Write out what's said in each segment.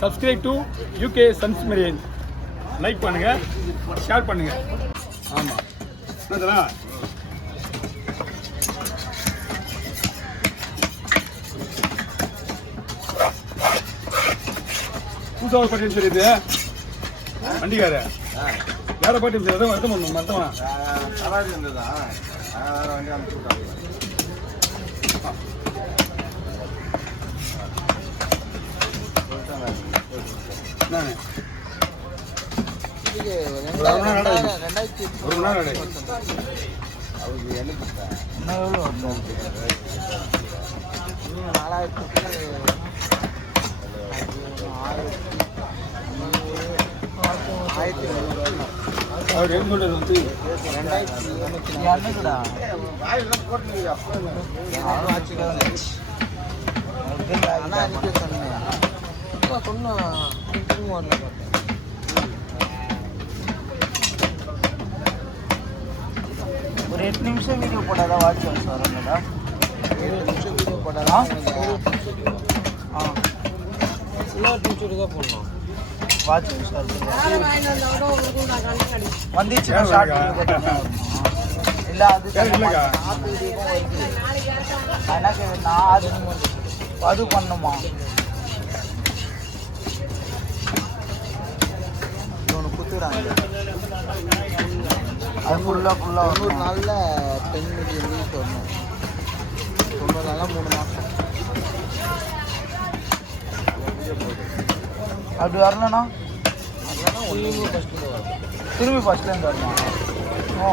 Subscribe to UK sons marine. Like பண்ணுங்க, share பண்ணுங்க. ஆமாம் என்னதுண்ணா புதுசாக பாட்டி தெரியுது வண்டிக்கார வேற பாட்டி எதுவும் வருத்தம் பண்ணும் மருத்துவம் இருந்ததா வேற வண்டி அனுப்பிச்சு விட்டாங்க. ஒரு மணி நேரம் அவருக்கு எனக்கு அவர் என்ன சொல்றது வந்து 2200 ஒரு 8 நிமிஷம் வீடியோ போட்டாதான் வாட்ச் ஹவர்ஸ் வரும் மேடம். 7 நிமிஷம் வீடியோ போட்டாதான் 7 நிமிஷம் தான் போடணும் வாட்ச் ஹவர்ஸ் வந்துச்சுன்னா ஷார்ட் இல்லை அது எனக்கு நான் அது பண்ணுமா ஒன்று குத்துறாங்க அது ஃபுல்லாக ஒரு நாளில் 10 மில்லியன் வியூஸ் வரணும். 90 நாளாக 3 மாதம் அப்படி வரலண்ணா திரும்பி ஃபஸ்ட்லேருந்து வரணும். ஓ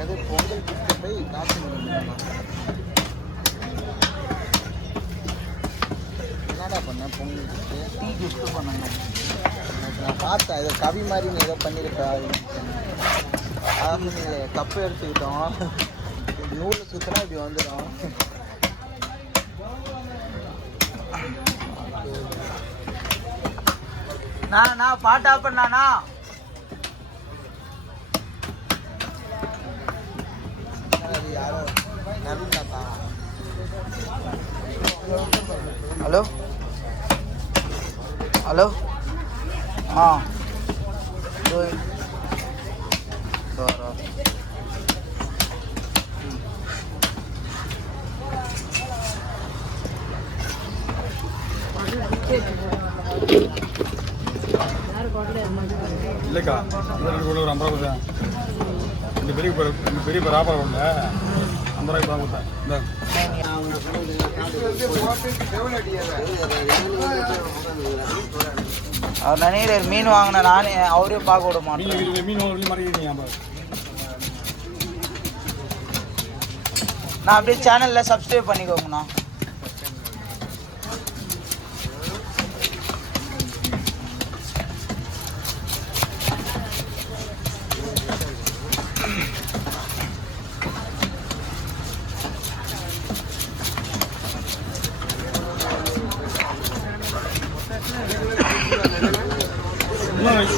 அது பொங்கல் கிஃப்ட் போய் காசு என்னடா பண்ணேன் பொங்கல் கிஃப்ட் டீ கிஃப்ட் பண்ணேன். நான் பார்த்தேன் ஏதோ கவி மாதிரி நீ ஏதோ பண்ணியிருக்கா. அதாவது கப்பு எடுத்துக்கிட்டோம் நூலில் சுற்றினா இப்படி வந்துடும். நான் பாட்டா பண்ணானா யாரோ நவீன் தாத்தா. ஹலோ ஹலோ ஆ இல்லைக்கா ஒரு 50 ரூபா கொடுத்தேன். இந்த பெரிய பெரிய வியாபாரம் உள்ள 50 ரூபாய்க்கு தான் கொடுத்தேன். இந்த அவர் நினைக்கிறார் மீன் வாங்கின நானே அவரே பார்க்க விட மாட்டேன். மீன் மாட்டேங்கிறீங்க. நான் அப்படியே சேனலில் சப்ஸ்கிரைப் பண்ணிக்கோங்கண்ணா.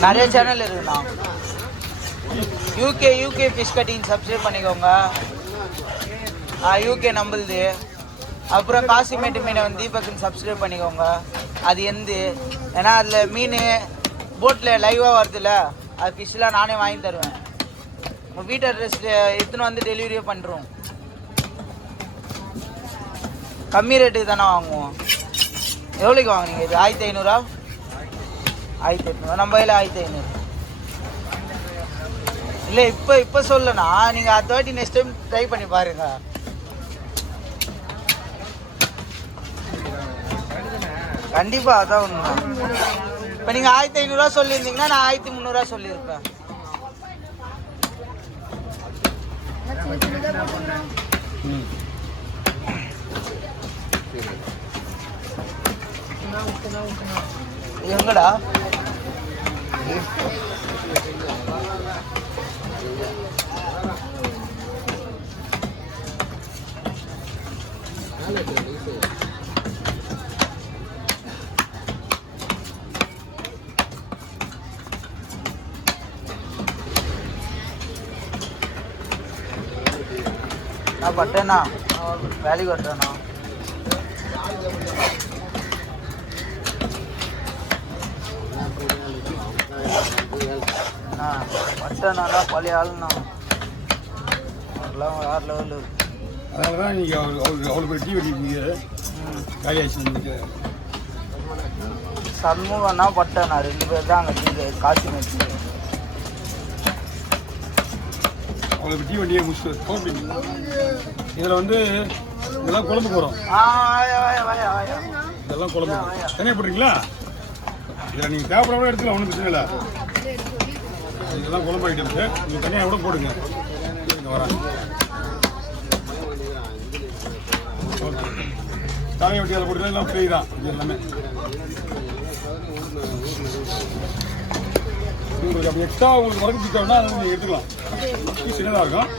நிறைய சேனல் இருக்குண்ணா. யூகே ஃபிஷ் கட்டிங் சப்ஸ்கிரைப் பண்ணிக்கோங்க. யூகே நம்புது. அப்புறம் காசிமேட்டு மீனை வந்து தீபக்குன்னு சப்ஸ்கிரைப் பண்ணிக்கோங்க. அது ஏன்னா அதில் மீன் போட்டில் லைவாக வருதுல்ல, அது ஃபிஷ்லாம் நானே வாங்கி தருவேன். உங்கள் வீட்டு அட்ரஸ் எடுத்துன்னு வந்து டெலிவரியே பண்ணுறோம். கம்மி ரேட்டுக்கு தானே வாங்குவோம். எவ்வளோக்கு வாங்குனீங்க இது? 1500? 1800 நம்ம கையில் 1500 இல்லை. இப்போ சொல்லணா நீங்கள் அடுத்த வாட்டி நெக்ஸ்ட் டைம் ட்ரை பண்ணி பாருங்க. கண்டிப்பாக அதான் ஒன்று. இப்போ நீங்கள் 1500 சொல்லியிருந்தீங்கன்னா நான் 1300 சொல்லியிருப்பேன். எங்கடா நான் பட்டேண்ணா வேலைக்கு வரட்டேண்ணா. பட்டேண்ணா பழைய ஆளுண்ணா. அதெல்லாம் வேறு லெவலு. அதனால தான் நீங்கள் அவளுக்கு டீ வெட்டிருக்கீங்க. காயாச்சு சண்முகம்னா பட்டேண்ணா 2 பேர் தான் அங்கே டீ காசி மேட்ச்சு. அவளுக்கு டீ வண்டியை முடிச்சு போட்டுங்க. இதில் வந்து இதெல்லாம் குழம்பு போகிறோம். இதெல்லாம் குழம்பு தனியாக போட்டுறீங்களா? இதில் நீங்கள் தேவைப்படாம எடுத்துக்கலாம், ஒன்றும் பிரச்சனை இல்லை. இதெல்லாம் குழம்பு ஐட்டம்ஸு நீங்கள் தனியாக கூட போடுங்க. இங்கே வரேன். ஓகே, தலையை வெட்டி அதில் போட்டுக்கலாம். எல்லாம் ஃப்ரீ தான். இது எல்லாமே உங்களுக்கு அப்படி எக்ஸ்ட்ரா உங்களுக்கு வரக்கு பிடிச்சோம்னா அதை நீங்கள் எடுத்துக்கலாம். சின்னதாக இருக்கும்.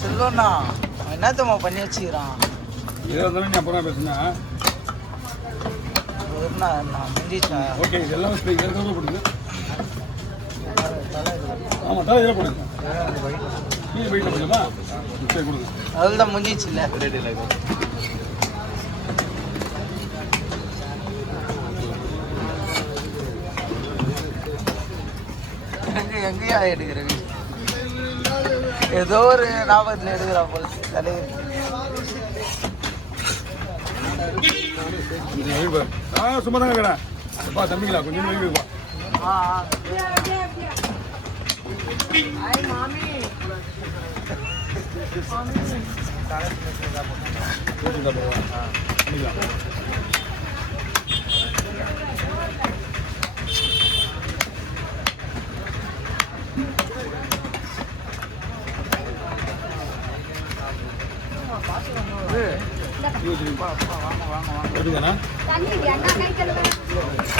செல்வண்ணா என்னத்தம்மா பண்ணி வச்சுக்கிறான். இதை இருந்தாலும் நீ அப்புறம் பேசுனா முடிஞ்சிச்சா? ஓகே, இதெல்லாம் ஃப்ரீ. இதெல்லாம் போடுங்க. ஆமாம், தலை இதில் போடுங்க. நீங்கள் வெயிட்டில் போடுங்கம்மா. சரி கொடுங்க. அதில் தான் முடிஞ்சிச்சு இல்லை? எங்கேயா எடுக்கிறது? ஏதோ ஒரு ஞாபகத்தில் எடுக்கிறா போல தலைவர். சும்மா தாங்க இருக்கிறேன். தம்பிங்களா கொஞ்சம் வெளியிடுப்பா.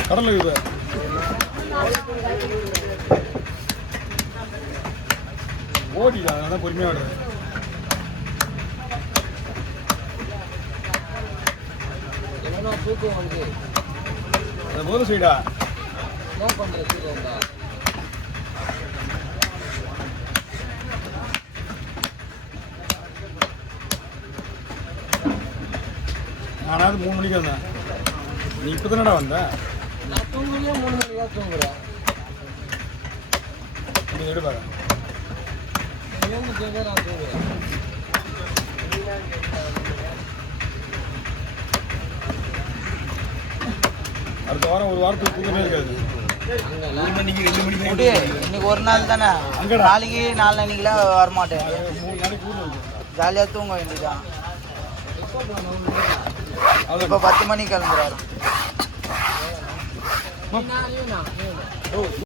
கடலை இது ஓடிடா, அதனால பொறுமையாக வருது. அந்த போதும் சைடா நானாவது 3 மணிக்கு வந்தேன். நீ இப்போ தானடா வந்த? நான் தூங்குறேன் 3 மணிக்கா தூங்குறேன். நீ எடுப்பாரு நான் தூங்குறேன். அடுத்த வாரம் ஒரு வாரத்துக்கு தூக்கமே இருக்காது. இன்னைக்கு ஒரு நாள் தானே, நாளைக்கு 4 நாளைக்குலாம் வரமாட்டேன். 3 நாளைக்கு ஜாலியாக தூங்க வேண்டியதான். இப்போ 10 மணிக்கு கிளம்புறாரு.